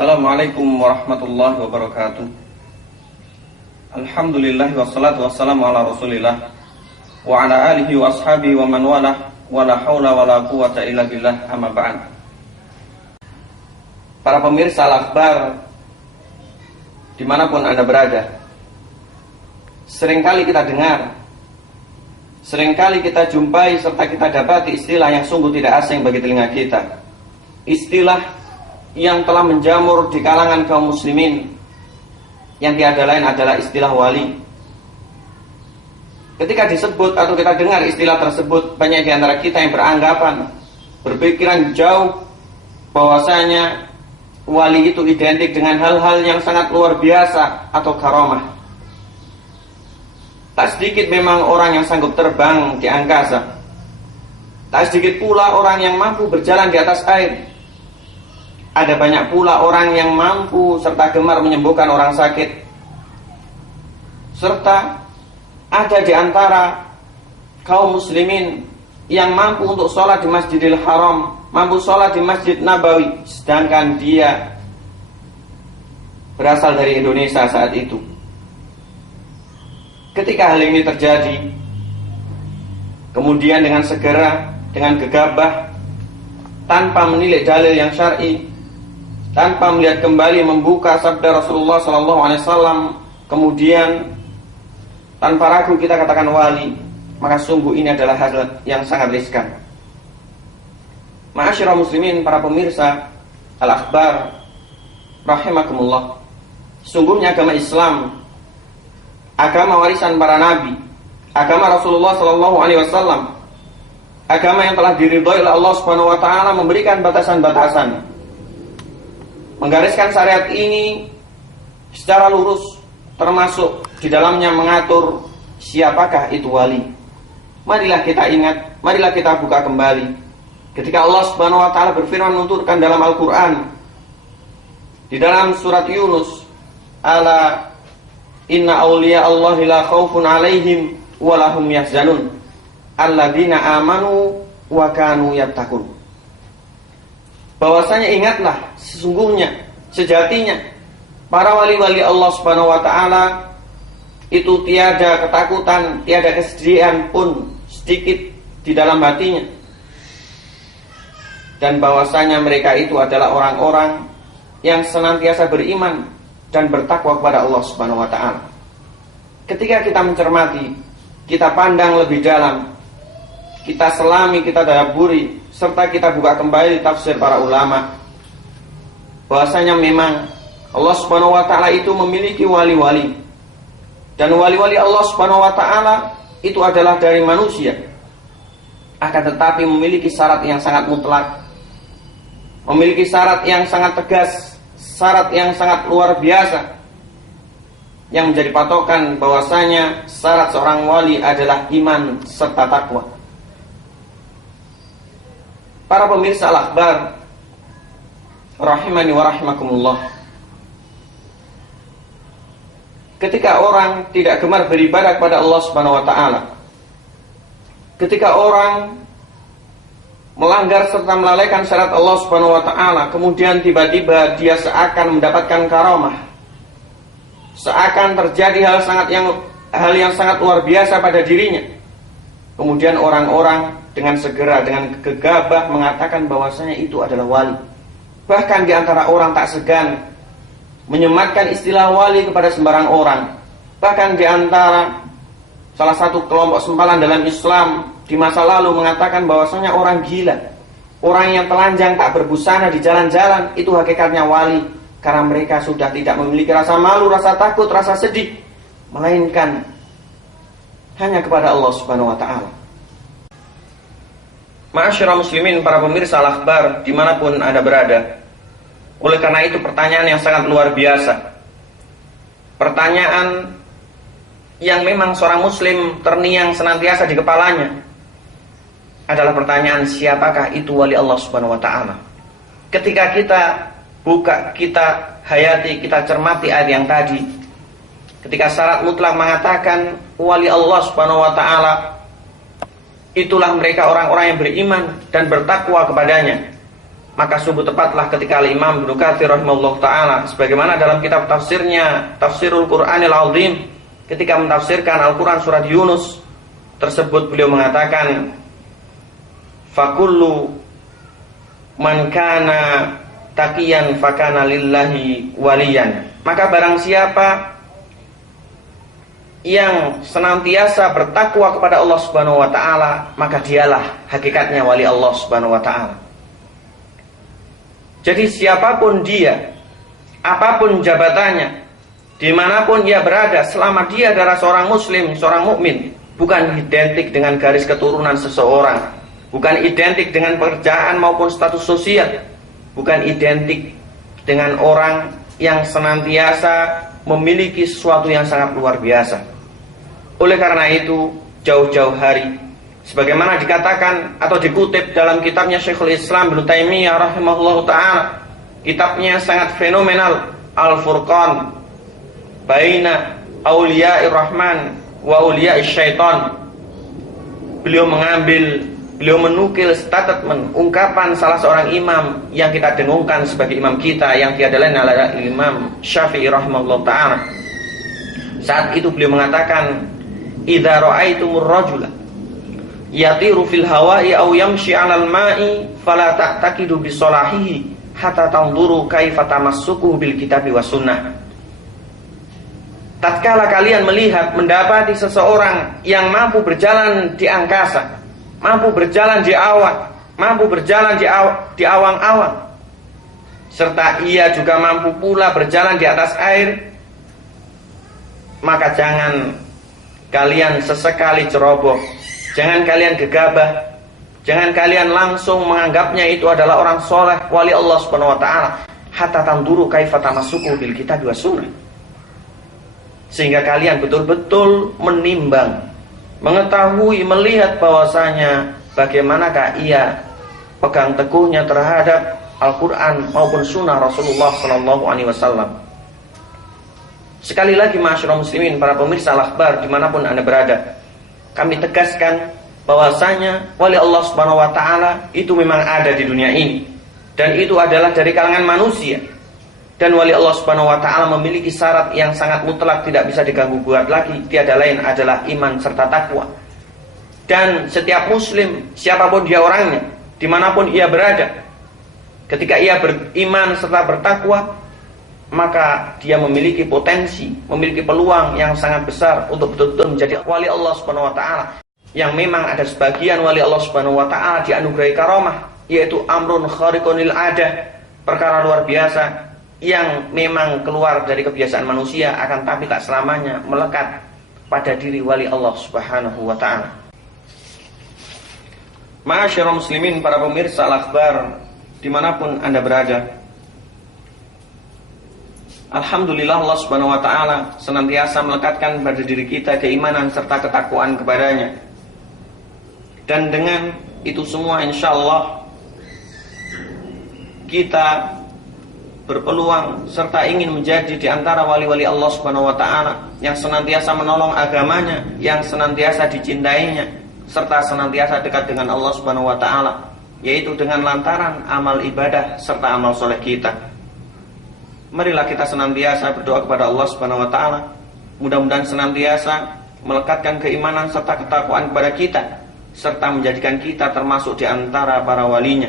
Assalamualaikum warahmatullahi wabarakatuh. Alhamdulillah wassalatu wassalamu ala rasulillah wa ala alihi wa ashabihi wa man walah wa la hawla wa la quwata illa billah, amma ba'd. Para pemirsa Al-Akhbar dimanapun Anda berada, seringkali kita dengar, seringkali kita jumpai serta kita dapati istilah yang sungguh tidak asing bagi telinga kita. Istilah yang telah menjamur di kalangan kaum muslimin, yang tiada lain adalah istilah wali. Ketika disebut atau kita dengar istilah tersebut, banyak di antara kita yang beranggapan, berpikiran jauh bahwasanya wali itu identik dengan hal-hal yang sangat luar biasa atau karamah. Tak sedikit memang orang yang sanggup terbang di angkasa, tak sedikit pula orang yang mampu berjalan di atas air. Ada banyak pula orang yang mampu serta gemar menyembuhkan orang sakit. Serta ada di antara kaum muslimin yang mampu untuk sholat di Masjidil Haram, mampu sholat di Masjid Nabawi, sedangkan dia berasal dari Indonesia saat itu. Ketika hal ini terjadi, kemudian dengan segera, dengan gegabah, tanpa menilik dalil yang syar'i, tanpa melihat kembali membuka sabda Rasulullah SAW, kemudian tanpa ragu kita katakan wali, maka sungguh ini adalah hal yang sangat riskan. Ma'asyiral muslimin, para pemirsa Al-Akhbar rahimakumullah, sungguhnya agama Islam, agama warisan para nabi, agama Rasulullah SAW, agama yang telah diridhoi oleh Allah Subhanahu wa taala, memberikan batasan-batasan, menggariskan syariat ini secara lurus, termasuk di dalamnya mengatur siapakah itu wali. Marilah kita ingat, marilah kita buka kembali ketika Allah Subhanahu wa taala berfirman menuturkan dalam Al-Qur'an di dalam surat Yunus, ala inna awliya Allahi la khaufun alaihim wa lahum yahzanun alladzina amanu wa kanu yattaqun. Bahwasanya ingatlah, sesungguhnya, sejatinya para wali-wali Allah Subhanahu wa taala itu tiada ketakutan, tiada kesedihan pun sedikit di dalam hatinya. Dan bahwasanya mereka itu adalah orang-orang yang senantiasa beriman dan bertakwa kepada Allah Subhanahu wa taala. Ketika kita mencermati, kita pandang lebih dalam, kita selami, kita tadabburi, serta kita buka kembali tafsir para ulama, bahwasanya memang Allah Subhanahu wa taala itu memiliki wali-wali, dan wali-wali Allah Subhanahu wa taala itu adalah dari manusia, akan tetapi memiliki syarat yang sangat mutlak, memiliki syarat yang sangat tegas, syarat yang sangat luar biasa, yang menjadi patokan bahwasanya syarat seorang wali adalah iman serta takwa. Para pemirsa Al-Akhbar rahimani wa rahimakumullah, ketika orang tidak gemar beribadah kepada Allah Subhanahu wa taala, ketika orang melanggar serta melalaikan syarat Allah Subhanahu wa taala, kemudian tiba-tiba dia seakan mendapatkan karamah, seakan terjadi hal yang sangat luar biasa pada dirinya. Kemudian orang-orang dengan segera, dengan gegabah mengatakan bahwasanya itu adalah wali. Bahkan di antara orang tak segan menyematkan istilah wali kepada sembarang orang. Bahkan di antara salah satu kelompok sempalan dalam Islam di masa lalu mengatakan bahwasanya orang gila, orang yang telanjang tak berbusana di jalan-jalan, itu hakikatnya wali, karena mereka sudah tidak memiliki rasa malu, rasa takut, rasa sedih, melainkan hanya kepada Allah Subhanahu wa ta'ala. Ma'asyiral muslimin, para pemirsa Al-Akhbar dimanapun Anda berada, oleh karena itu pertanyaan yang sangat luar biasa, pertanyaan yang memang seorang muslim terngiang senantiasa di kepalanya, adalah pertanyaan siapakah itu wali Allah Subhanahu wa ta'ala. Ketika kita buka, kita hayati, kita cermati ayat yang tadi, ketika syarat mutlak mengatakan wali Allah Subhanahu wa ta'ala itulah mereka orang-orang yang beriman dan bertakwa kepadanya, maka sungguh tepatlah ketika Al-Imam Ibnu Katsir rahimahullah ta'ala, sebagaimana dalam kitab tafsirnya Tafsirul Qur'anil Azim, ketika mentafsirkan Al-Quran surat Yunus tersebut, beliau mengatakan, fakullu man kana taqiyan fakana lillahi waliyan. Maka barang siapa yang senantiasa bertakwa kepada Allah Subhanahu wa taala, maka dialah hakikatnya wali Allah Subhanahu wa taala. Jadi siapapun dia, apapun jabatannya, dimanapun ia berada, selama dia adalah seorang muslim, seorang mukmin, bukan identik dengan garis keturunan seseorang, bukan identik dengan pekerjaan maupun status sosial, bukan identik dengan orang yang senantiasa memiliki sesuatu yang sangat luar biasa. Oleh karena itu, jauh-jauh hari, sebagaimana dikatakan atau dikutip dalam kitabnya Syekhul Islam Ibnu Taimiyah rahimahullahu ta'ala, kitabnya sangat fenomenal, Al-Furqan baina auliya'ir rahman wa auliya'is syaitan. Beliau menukil statement, ungkapan salah seorang imam yang kita dengungkan sebagai imam kita, yang tiada lain adalah Imam Syafi'i rahimahullahu ta'ala. Saat itu beliau mengatakan, idza ra'aitumur rajula yatiru fil hawa'i aw yamshi 'alal ma'i fala ta'taqidu bi salahihi hatta tanzuru kaifa tamassukuhu bil kitabi was sunnah. Tatkala kalian mendapati seseorang yang mampu berjalan di angkasa, mampu berjalan di awan, mampu berjalan di awang-awang, serta ia juga mampu pula berjalan di atas air, maka jangan kalian sesekali ceroboh, jangan kalian gegabah, jangan kalian langsung menganggapnya itu adalah orang soleh, wali Allah Subhanahu wa ta'ala, hatta tanduru kaifa tamassuku bil kitabi was sunnah. Sehingga kalian betul-betul menimbang, mengetahui, melihat bahwasanya bagaimanakah ia pegang teguhnya terhadap Al-Quran maupun sunnah Rasulullah SAW. Sekali lagi, ma'asyiral muslimin, para pemirsa Al-Akhbar dimanapun Anda berada, kami tegaskan bahwasanya wali Allah Subhanahu wa ta'ala itu memang ada di dunia ini, dan itu adalah dari kalangan manusia. Dan wali Allah Subhanahu wa ta'ala memiliki syarat yang sangat mutlak, tidak bisa diganggu gugat lagi, tiada lain adalah iman serta takwa. Dan setiap muslim, siapapun dia orangnya, dimanapun ia berada, ketika ia beriman serta bertakwa, maka dia memiliki potensi, memiliki peluang yang sangat besar untuk betul-betul menjadi wali Allah Subhanahu wa ta'ala. Yang memang ada sebagian wali Allah Subhanahu wa ta'ala dianugerahi karamah, yaitu amrun khariqunil ada, perkara luar biasa yang memang keluar dari kebiasaan manusia, akan tapi tak selamanya melekat pada diri wali Allah Subhanahu wa ta'ala. Ma'asyiral muslimin, para pemirsa Al-Akhbar dimanapun Anda berada, alhamdulillah Allah Subhanahu wa ta'ala senantiasa melekatkan pada diri kita keimanan serta ketakwaan kepadanya. Dan dengan itu semua, insya Allah kita berpeluang serta ingin menjadi di antara wali-wali Allah Subhanahu wa ta'ala yang senantiasa menolong agamanya, yang senantiasa dicintainya, serta senantiasa dekat dengan Allah Subhanahu wa ta'ala, yaitu dengan lantaran amal ibadah serta amal soleh kita. Marilah kita senantiasa berdoa kepada Allah Subhanahu wa ta'ala, mudah-mudahan senantiasa melekatkan keimanan serta ketakwaan kepada kita, serta menjadikan kita termasuk di antara para walinya.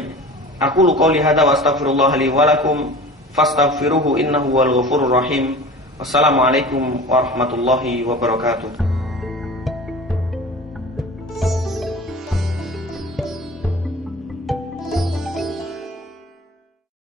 Aqulu qouli hadza wa astaghfirullah li wa lakum fastaghfiruhu innahu huwal ghafurur rahim. Wassalamualaikum warahmatullahi wabarakatuh.